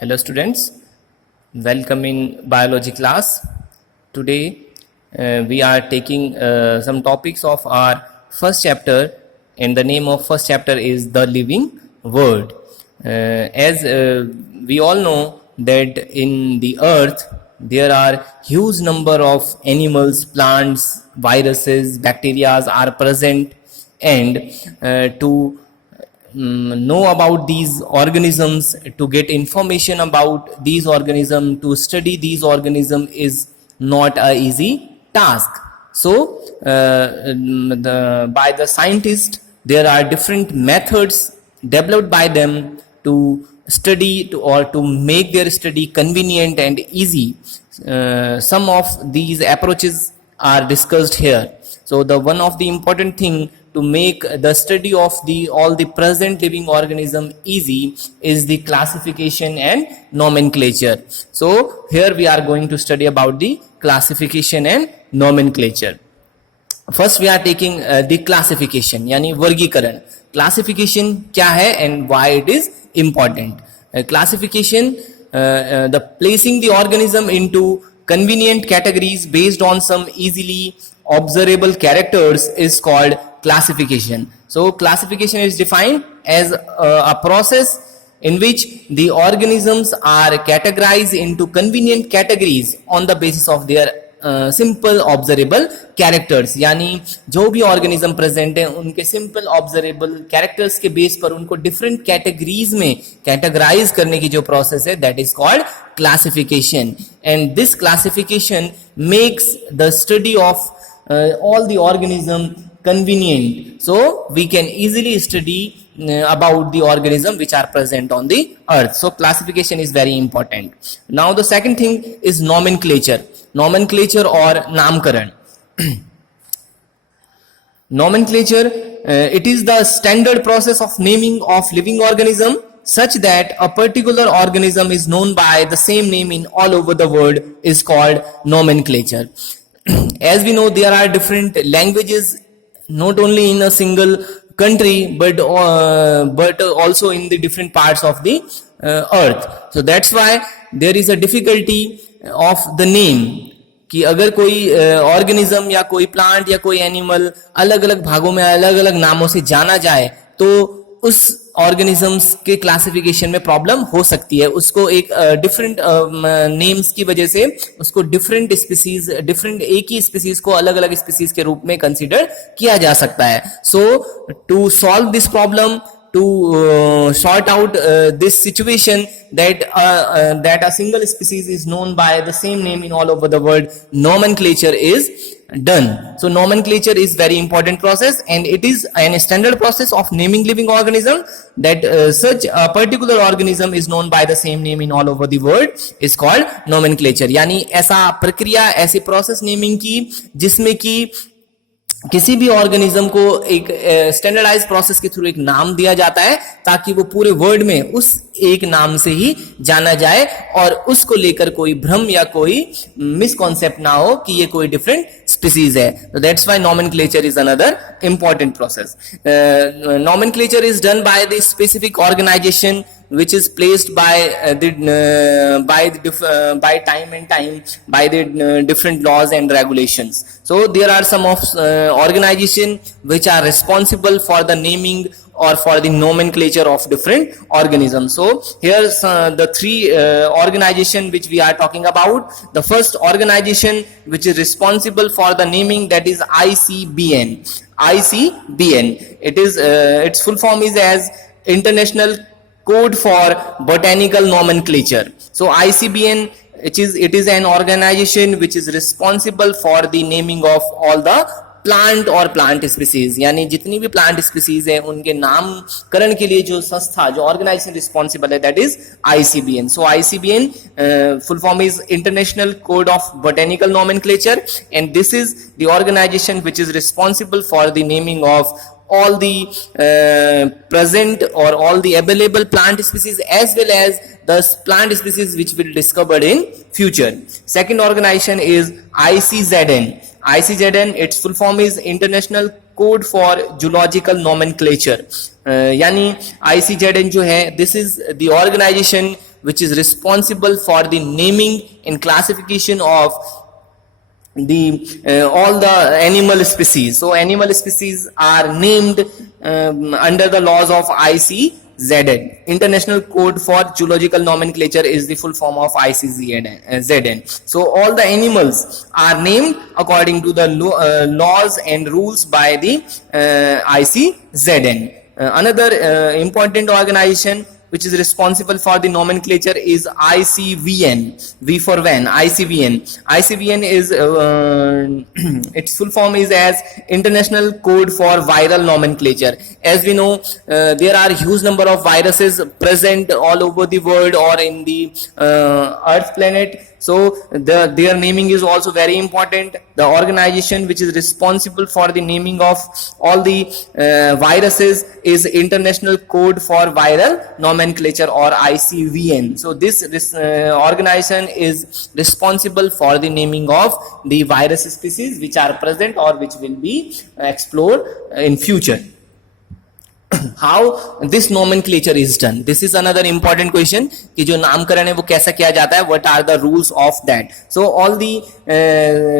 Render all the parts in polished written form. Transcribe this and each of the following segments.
Hello students, welcome in biology class. Today we are taking some topics of our first chapter, and the name of first chapter is the living world. As we all know that in the earth there are huge number of animals, plants, viruses, bacteria are present, and to know about these organisms, to get information about these organisms, to study these organisms is not a easy task. So by the scientists there are different methods developed by them to study or to make their study convenient and easy. Some of these approaches are discussed here. So the one of the important thing to make the study of all the present living organism easy is the classification and nomenclature. So here we are going to study about the classification and nomenclature. First we are taking the classification यानी वर्गीकरण. Classification क्या है and why it is important. Classification, the placing the organism into convenient categories based on some easily observable characters is called classification. So classification is defined as a process in which the organisms are categorized into convenient categories on the basis of their simple observable characters. यानी जो भी organism present है उनके simple observable characters के base पर उनको different categories में categorise करने की जो प्रोसेस है that is called classification. And this classification makes the study of all the organism convenient, so we can easily study about the organism which are present on the earth. So classification is very important. Now the second thing is nomenclature or namkaran. Nomenclature, it is the standard process of naming of living organism such that a particular organism is known by the same name in all over the world is called nomenclature. As we know, there are different languages not only in a single country but also in the different parts of the earth. So that's why there is a difficulty of the name कि अगर कोई organism या कोई plant या कोई animal अलग अलग भागों में अलग अलग नामों से जाना जाए तो उस ऑर्गेनिजम्स के क्लासिफिकेशन में प्रॉब्लम हो सकती है. उसको एक डिफरेंट नेम्स की वजह से उसको डिफरेंट स्पीसीज, डिफरेंट एक ही स्पीसीज को अलग अलग स्पीसीज के रूप में कंसीडर किया जा सकता है. So to solve this problem, to sort out this situation that a single species is known by the same name in all over the world, nomenclature is done. So nomenclature is very important process and it is an standard process of naming living organism that such a particular organism is known by the same name in all over the world is called nomenclature. यानी ऐसा प्रक्रिया, ऐसी process naming की जिसमें कि किसी भी organism को एक स्टैंडर्डाइज प्रोसेस के थ्रू एक नाम दिया जाता है ताकि वो पूरे वर्ल्ड में उस एक नाम से ही जाना जाए और उसको लेकर कोई भ्रम या कोई मिसकॉन्सेप्ट ना हो कि ये कोई डिफरेंट स्पीसीज है. तो that's why nomenclature is another important process. Nomenclature is done by the specific organisation which is placed by time and time by the different laws and regulations. So there are some of organization which are responsible for the naming or for the nomenclature of different organisms. So here's the three organization which we are talking about. The first organization which is responsible for the naming, that is ICBN. ICBN, it is its full form is as International Code for Botanical Nomenclature. So ICBN, it is an organization which is responsible for the naming of all the plant और plant species. यानी जितनी भी plant species है उनके नामकरण के लिए जो संस्था, जो ऑर्गेनाइजेशन रिस्पॉन्सिबल है that is ICBN. So ICBN full form is international code of botanical nomenclature and this is the organisation which is responsible for the naming of all the present or all the available plant species as well as the plant species which will be discovered in future. Second organization is ICZN. ICZN, its full form is International Code for Zoological Nomenclature. यानी ICZN जो है, this is the organization which is responsible for the naming and classification of all the animal species. So animal species are named under the laws of ICZN. International Code for Zoological Nomenclature is the full form of ICZN. So all the animals are named according to the laws and rules by the ICZN. Another important organization which is responsible for the nomenclature is ICVN. V for van, ICVN. ICVN is its full form is as International Code for Viral Nomenclature. As we know, there are huge number of viruses present all over the world or in the Earth planet. So their naming is also very important. The organization which is responsible for the naming of all the viruses is International Code for Viral Nomenclature or ICVN. So this organization is responsible for the naming of the virus species which are present or which will be explored in future. How this nomenclature is done? This is another important question कि जो नामकरण है वो कैसा किया जाता है? What are the rules of that? So all the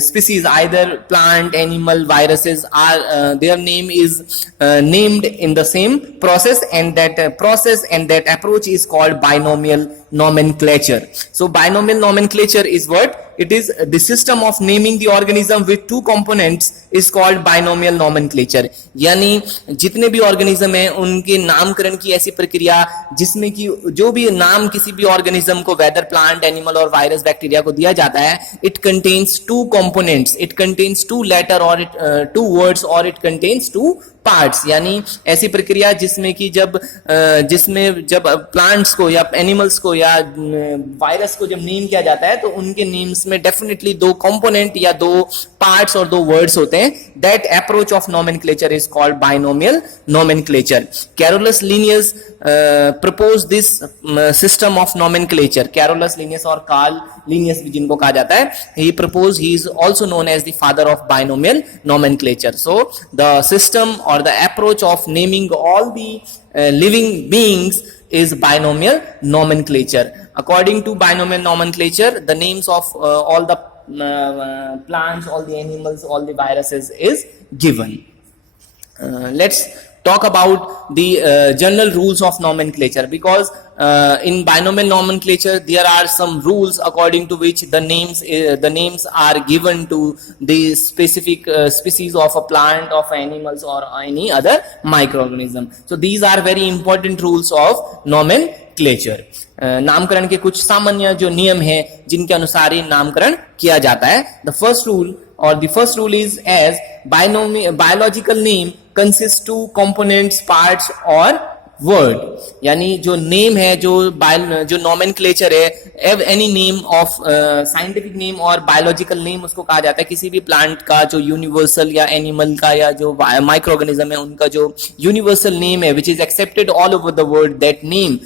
species, either plant, animal, viruses, are their name is named in the same process, and that process and that approach is called binomial nomenclature. So binomial nomenclature is what? It is the system of naming the organism with two components is called binomial nomenclature. यानी जितने भी organism हैं उनके नामकरण की ऐसी प्रक्रिया जिसमें कि जो भी नाम किसी भी organism को whether plant, animal और virus, bacteria को दिया जाता है, it contains two components, it contains two letter or two words or it contains two parts. यानी ऐसी प्रक्रिया जिसमें कि जब प्लांट्स को या एनिमल्स को या वायरस को जब नेम किया जाता है तो उनके नेम्स में डेफिनेटली दो कंपोनेंट या दो पार्ट्स और दो वर्ड्स होते हैं. That approach of nomenclature is called binomial nomenclature. Carolus Linnaeus propose this system of nomenclature. Carolus Linnaeus और कार्ल लिनियस भी जिनको कहा जाता है, he propose, he is also known as the father of binomial nomenclature. So the system or the approach of naming all the living beings is binomial nomenclature. According to binomial nomenclature, the names of all the plants, all the animals, all the viruses is given. Let's talk about the general rules of nomenclature, because in binomial nomenclature there are some rules according to which the names are given to the specific species of a plant, of animals or any other microorganism. So these are very important rules of nomenclature. नामकरण के कुछ सामान्य जो नियम हैं जिनके अनुसार ही नामकरण किया जाता है. The first rule is as biological name consists two components, parts or word. यानी जो नेम है, जो नोमेनक्लेचर है, any name of scientific name और बायोलॉजिकल नेम उसको कहा जाता है. किसी भी प्लांट का जो यूनिवर्सल या एनिमल का या जो माइक्रो ऑर्गेनिज्म है उनका जो यूनिवर्सल नेम है which is accepted all over the world, that name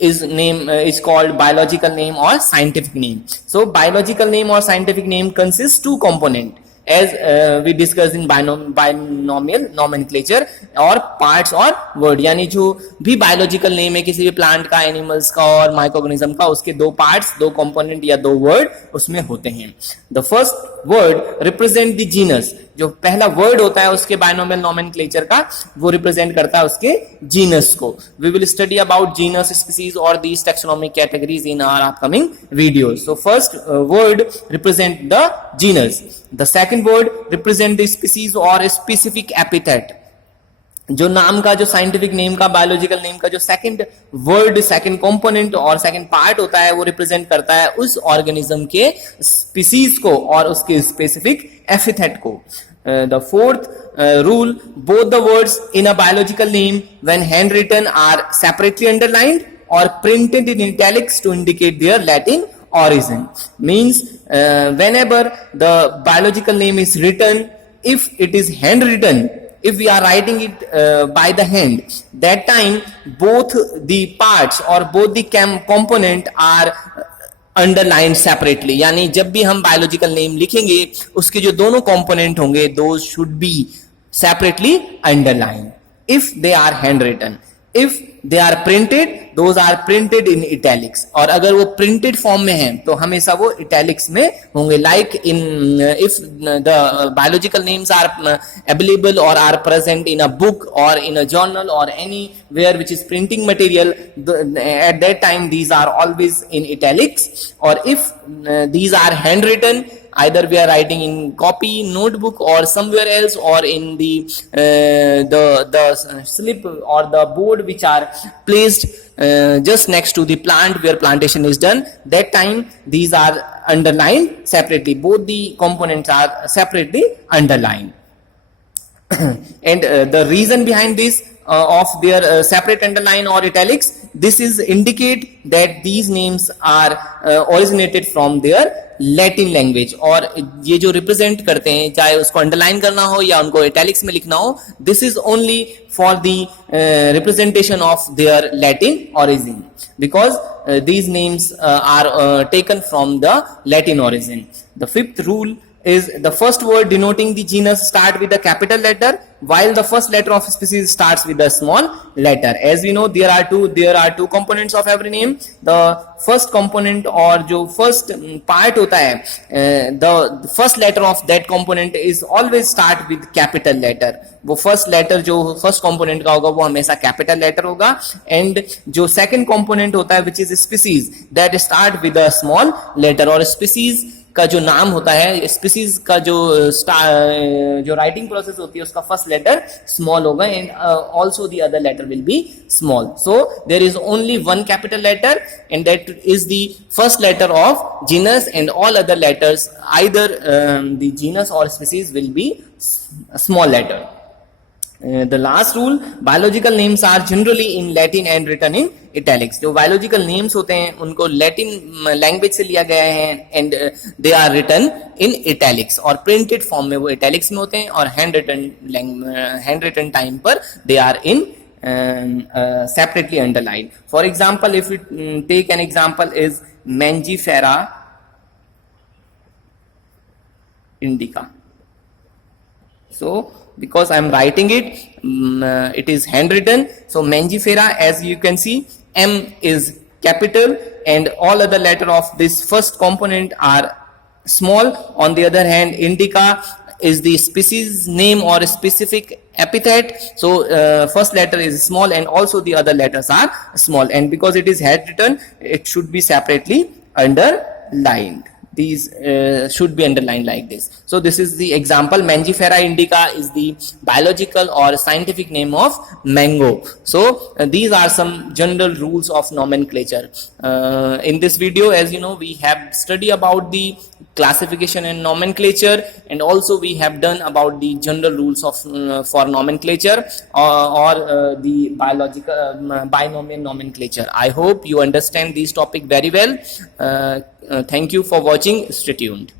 is called biological name or scientific name. So biological name or scientific name consists two component, as we discussed in binomial nomenclature, और parts और word. यानी जो भी biological name है किसी भी plant का, animals का और microorganism का, उसके दो parts, दो component या दो word उसमें होते हैं. The first word represent the genus. जो पहला वर्ड होता है उसके बाइनोमियल नोमेनक्लेचर का, वो रिप्रेजेंट करता है उसके जीनस को. We will study about genus, species और these taxonomic categories in our upcoming videos. So first word represent the genus. The second word represent the species और स्पेसिफिक एपिथेट. जो नाम का, जो साइंटिफिक नेम का, बायोलॉजिकल नेम का जो second word, second component और सेकंड पार्ट होता है, वो रिप्रेजेंट करता है उस ऑर्गेनिज्म के स्पीसीज को और उसके स्पेसिफिक एपिथेट को. The fourth rule, both the words in a biological name when handwritten are separately underlined or printed in italics to indicate their Latin origin. Means whenever the biological name is written, if it is handwritten, if we are writing it by the hand, that time both the parts or both the component are underline separately. यानी जब भी हम biological name लिखेंगे उसके जो दोनों component होंगे those should be separately underline if they are handwritten. if they are printed, those are printed in italics. और अगर वो printed form में हैं तो हमेशा वो italics में होंगे. Like in if the biological names are available or are present in a book or in a journal or anywhere which is printing material, at that time these are always in italics. Or if these are handwritten, either we are writing in copy notebook or somewhere else, or in the slip or the board which are placed just next to the plant where plantation is done, that time these are underlined separately. Both the components are separately underlined. And the reason behind this of their separate underline or italics, this is indicate that these names are originated from their Latin language. और ये जो represent करते हैं, चाहे उसको underline करना हो या उनको इटैलिक्स में लिखना हो, this is only for the representation of their Latin origin, because these names are taken from the Latin origin. The fifth rule is the first word denoting the genus start with a capital letter, while the first letter of species starts with a small letter. As we know, there are two components of every name. The first component और जो first part होता है, the first letter of that component is always start with capital letter. वो first letter जो first component का होगा वो हमेशा capital letter होगा. And जो second component होता है which is species, that start with a small letter. और species का जो नाम होता है, स्पीसीज का जो राइटिंग प्रोसेस होती है उसका फर्स्ट लेटर स्मॉल होगा, and also the other letter will be small. So there is only one capital letter and that is the first letter of genus, and all other letters either the genus or species will be small letter. The last rule, biological names are generally in Latin and written in italics. जो biological names होते हैं उनको Latin language से लिया गया है, and they are written in italics, और printed form में वो italics में होते हैं, और handwritten time पर they are in separately underlined. For example, if we take an example is Mangifera indica. So because I am writing it, it is handwritten. So Mangifera, as you can see, M is capital and all other letter of this first component are small. On the other hand, indica is the species name or specific epithet. So first letter is small and also the other letters are small. And because it is handwritten, it should be separately underlined. These should be underlined like this. So this is the example. Mangifera indica is the biological or scientific name of mango. So these are some general rules of nomenclature. In this video, as you know, we have studied about the classification and nomenclature, and also we have done about the general rules of for nomenclature or the biological binomial nomenclature. I hope you understand this topic very well. Thank you for watching. Stay tuned.